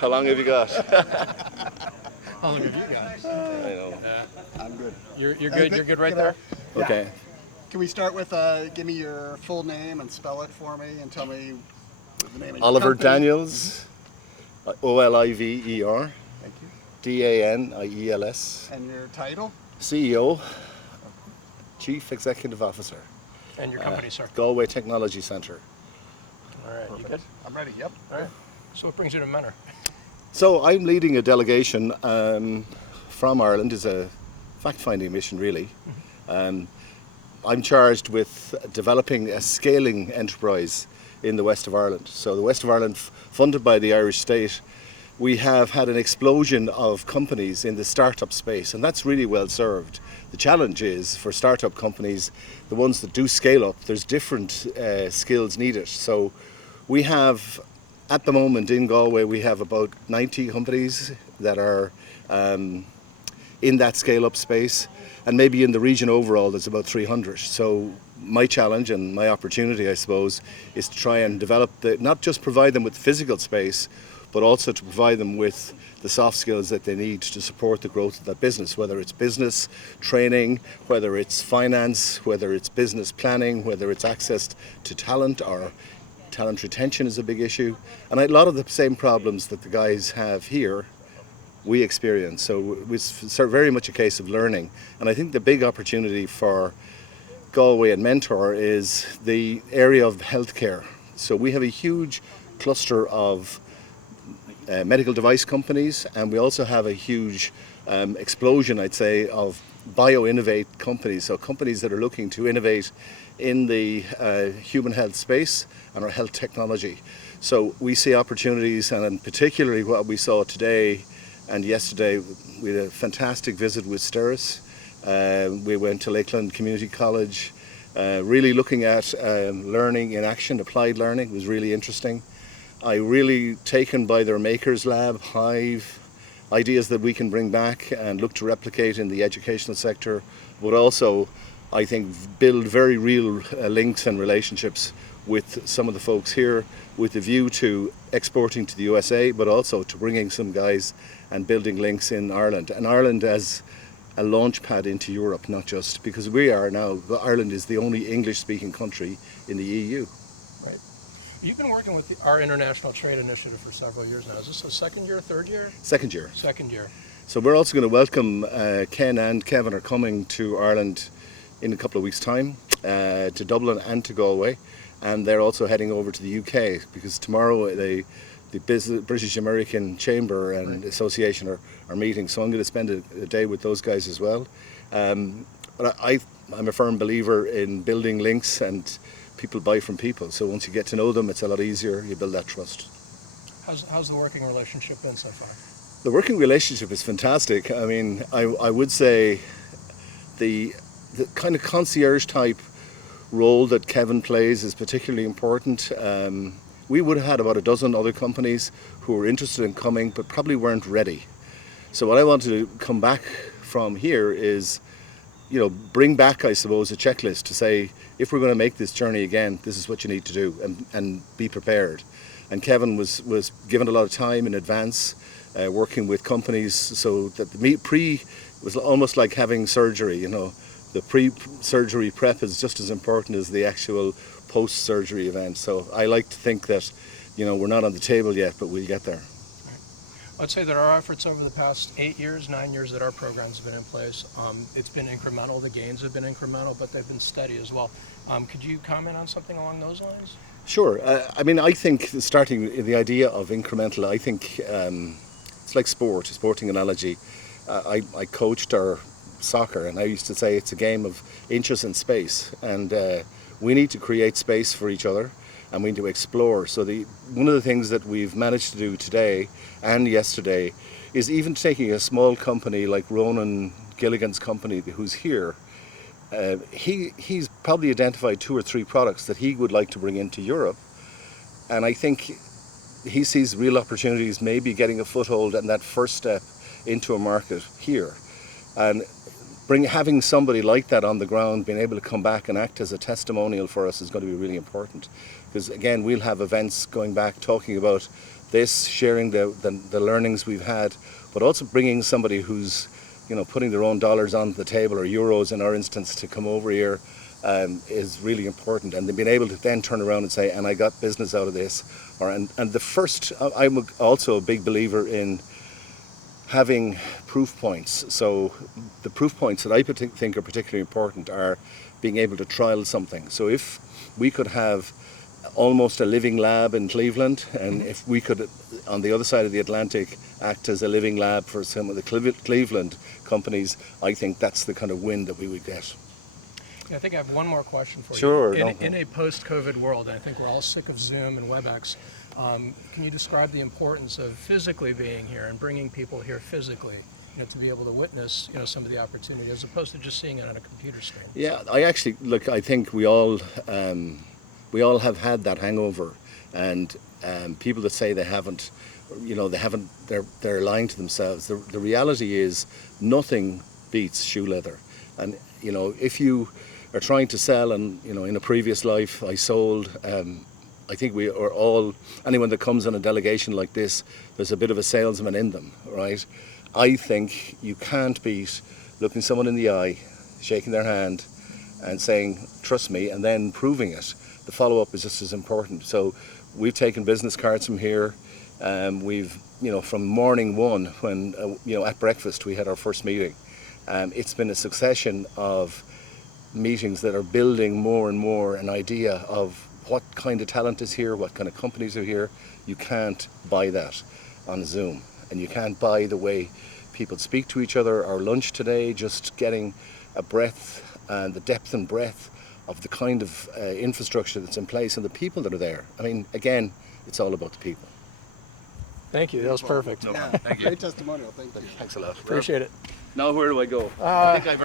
How long have you got? How long have you got? I know. I'm good. You're good. You're good right there. Yeah. Okay. Can we start with give me your full name and spell it for me and tell me the name of your Oliver company? Daniels, Oliver Thank you. Daniels, And your title? CEO, Chief Executive Officer, And your company, sir. Galway Technology Centre. All right. You good? I'm ready. Yep. All right. So what brings you to Mentor? So I'm leading a delegation from Ireland. It's a fact-finding mission, really. I'm charged with developing a scaling enterprise in the west of Ireland. So the west of Ireland, funded by the Irish state, we have had an explosion of companies in the startup space, and that's really well served. The challenge is for startup companies, the ones that do scale up, there's different skills needed. So we have, at the moment in Galway, we have about 90 companies that are in that scale up space, and maybe in the region overall there's about 300. So my challenge and my opportunity, I suppose, is to try and develop not just provide them with physical space, but also to provide them with the soft skills that they need to support the growth of that business, whether it's business training, whether it's finance, whether it's business planning, whether it's access to talent, or talent retention is a big issue. And a lot of the same problems that the guys have here, we experience. So it's very much a case of learning. And I think the big opportunity for Galway and Mentor is the area of healthcare. So we have a huge cluster of medical device companies, and we also have a huge explosion, I'd say, of bio-innovate companies. So companies that are looking to innovate in the human health space and our health technology. So we see opportunities, and particularly what we saw today and yesterday, we had a fantastic visit with STERIS. We went to Lakeland Community College, really looking at learning in action, applied learning. It was really interesting. I really taken by their Makers Lab, Hive, ideas that we can bring back and look to replicate in the educational sector, but also, I think, build very real links and relationships with some of the folks here, with the view to exporting to the USA, but also to bringing some guys and building links in Ireland. And Ireland as a launch pad into Europe, not just because we are now, Ireland is the only English-speaking country in the EU. Right. You've been working with our International Trade Initiative for several years now. Is this the second year, third year? Second year. Second year. So we're also going to welcome Ken and Kevin are coming to Ireland in a couple of weeks' time, to Dublin and to Galway. And they're also heading over to the UK because tomorrow the British American Chamber and Association are meeting. So I'm going to spend a day with those guys as well. But I'm a firm believer in building links, and people buy from people. So once you get to know them, it's a lot easier. You build that trust. How's the working relationship been so far? The working relationship is fantastic. I mean, I would say the kind of concierge type role that Kevin plays is particularly important. We would have had about a dozen other companies who were interested in coming, but probably weren't ready. So what I want to come back from here is, bring back, I suppose, a checklist to say, if we're going to make this journey again, this is what you need to do, and be prepared. And Kevin was given a lot of time in advance, working with companies, so that the pre was almost like having surgery. The pre-surgery prep is just as important as the actual post-surgery event. So I like to think that, we're not on the table yet, but we'll get there. I'd say that our efforts over the past 8 years, 9 years that our program's been in place, it's been incremental. The gains have been incremental, but they've been steady as well. Could you comment on something along those lines? Sure. I think starting the idea of incremental, I think it's like sport, a sporting analogy. I coached our soccer, and I used to say it's a game of inches in space, and we need to create space for each other, and we need to explore. So one of the things that we've managed to do today and yesterday is even taking a small company like Ronan Gilligan's company, who's here. He's probably identified 2 or 3 products that he would like to bring into Europe, and I think he sees real opportunities, maybe getting a foothold and that first step into a market here. And having somebody like that on the ground, being able to come back and act as a testimonial for us is going to be really important. Because again, we'll have events going back talking about this, sharing the learnings we've had, but also bringing somebody who's, putting their own dollars on the table, or euros in our instance, to come over here is really important. And they've been able to then turn around and say, and I got business out of this. And the first, I'm also a big believer in having proof points. So the proof points that I think are particularly important are being able to trial something. So if we could have almost a living lab in Cleveland, and if we could, on the other side of the Atlantic, act as a living lab for some of the Cleveland companies, I think that's the kind of win that we would get. Yeah, I think I have one more question for Sure, you. no In a post-COVID world, and I think we're all sick of Zoom and WebEx, can you describe the importance of physically being here and bringing people here physically, to be able to witness, some of the opportunity, as opposed to just seeing it on a computer screen? Yeah, I think we all have had that hangover, and people that say they haven't, they're lying to themselves. The reality is nothing beats shoe leather, and if you are trying to sell, and in a previous life I sold. I think we are all, anyone that comes on a delegation like this, there's a bit of a salesman in them, right? I think you can't beat looking someone in the eye, shaking their hand, and saying, trust me, and then proving it. The follow-up is just as important. So we've taken business cards from here. We've, from morning one, when, at breakfast we had our first meeting. It's been a succession of meetings that are building more and more an idea of what kind of talent is here, what kind of companies are here. You can't buy that on Zoom, and you can't buy the way people speak to each other. Our lunch today, just getting a breadth and the depth and breadth of the kind of infrastructure that's in place and the people that are there. I mean, again, it's all about the people. Thank you. That was perfect. Yeah, Thank you. great testimonial. Thank you. Thanks a lot. Appreciate it. Now where do I go? I think I've